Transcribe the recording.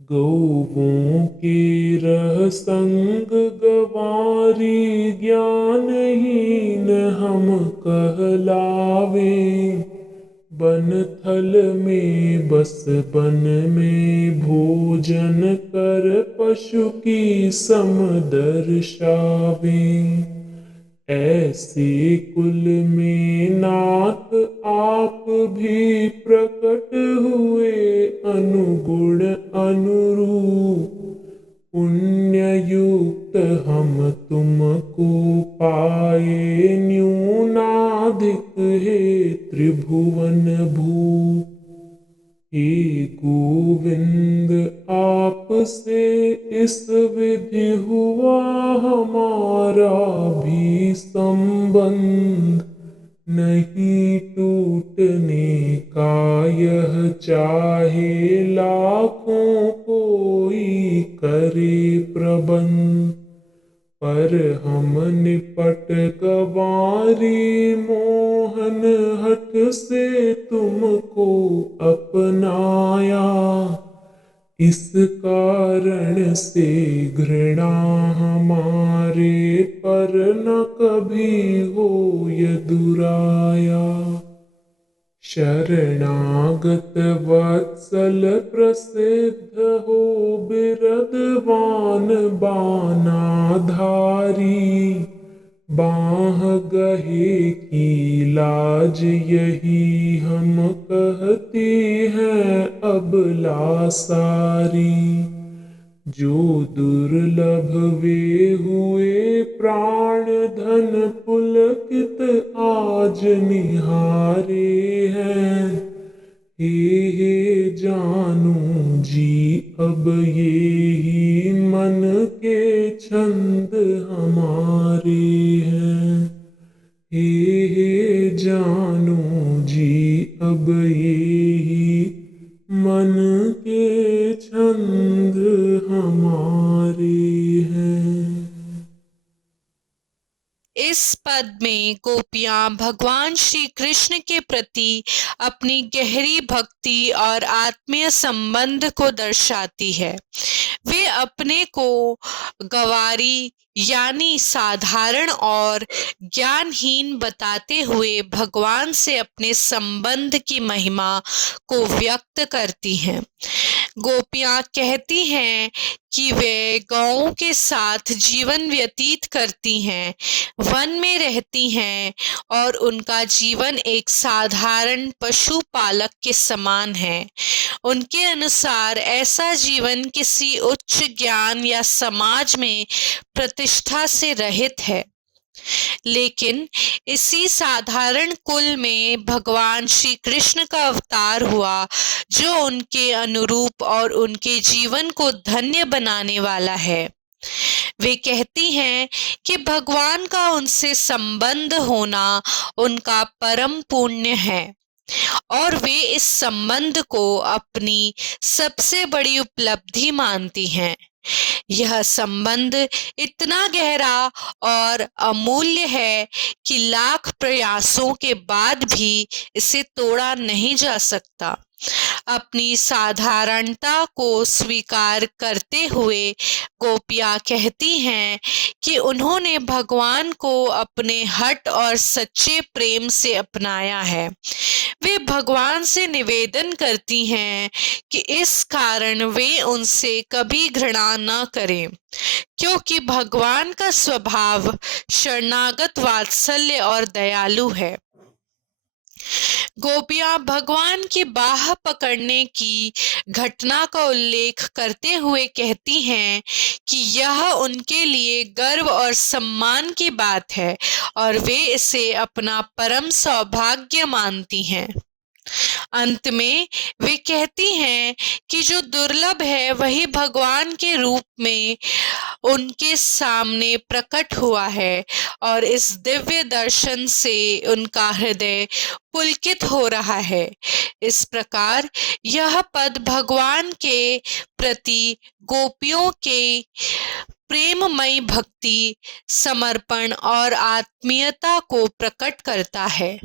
गौवों के रह संग गवारी ज्ञानहीन हम कहलावे। बन थल में बस बन में भोजन कर पशु की सम दर्शावे। ऐसे कुल में नाथ आप भी प्रकट हुए अनुगुण अनुरूप। पुण्य युक्त हम तुमको पाए न्यूनाधिक हे त्रिभुवन भूप। हे गोविंद आपसे इस विधि हुआ हमारा भी संबंध। नहीं टूटने का यह चाहे लाखों कोई करे प्रबंध। पर हम निपट गवारी मोहन हठ से तुमको अपनाया। इस कारण से घृणा हमारे पर न कभी हो य दुराया। शरणागत वत्सल प्रसिद्ध हो बिरदवान बानाधारी। बाह गहे की लाज यही हम कहती हैं अबला सारी। जो दुर्लभ वे हुए प्राण धन पुलकित आज निहारे हैं। हे जानू जी अब ये ही मन के छंद हमारे हैं। हे जानू जी अब ये ही मन के छंद हमारे हैं। इस पद में गोपियां भगवान श्री कृष्ण के प्रति अपनी गहरी भक्ति और आत्मीय संबंध को दर्शाती है। वे अपने को गंवारी यानी साधारण और ज्ञानहीन बताते हुए भगवान से अपने संबंध की महिमा को व्यक्त करती हैं। गोपियां कहती हैं कि वे गौओं के साथ जीवन व्यतीत करती हैं, वन में रहती हैं और उनका जीवन एक साधारण पशुपालक के समान है। उनके अनुसार ऐसा जीवन किसी उच्च ज्ञान या समाज में प्रतिष्ठा से रहित है। लेकिन इसी साधारण कुल में भगवान श्री कृष्ण का अवतार हुआ, जो उनके अनुरूप और उनके जीवन को धन्य बनाने वाला है। वे कहती हैं कि भगवान का उनसे संबंध होना उनका परम पुण्य है और वे इस संबंध को अपनी सबसे बड़ी उपलब्धि मानती हैं। यह संबंध इतना गहरा और अमूल्य है कि लाख प्रयासों के बाद भी इसे तोड़ा नहीं जा सकता। अपनी साधारणता को स्वीकार करते हुए गोपियां कहती हैं कि उन्होंने भगवान को अपने हठ और सच्चे प्रेम से अपनाया है। वे भगवान से निवेदन करती हैं कि इस कारण वे उनसे कभी घृणा न करें, क्योंकि भगवान का स्वभाव शरणागत वात्सल्य और दयालु है। गोपियां भगवान की बाह पकड़ने की घटना का उल्लेख करते हुए कहती हैं कि यह उनके लिए गर्व और सम्मान की बात है और वे इसे अपना परम सौभाग्य मानती हैं। अंत में वे कहती हैं कि जो दुर्लभ है वही भगवान के रूप में उनके सामने प्रकट हुआ है और इस दिव्य दर्शन से उनका हृदय पुलकित हो रहा है। इस प्रकार यह पद भगवान के प्रति गोपियों के प्रेममयी भक्ति, समर्पण और आत्मीयता को प्रकट करता है।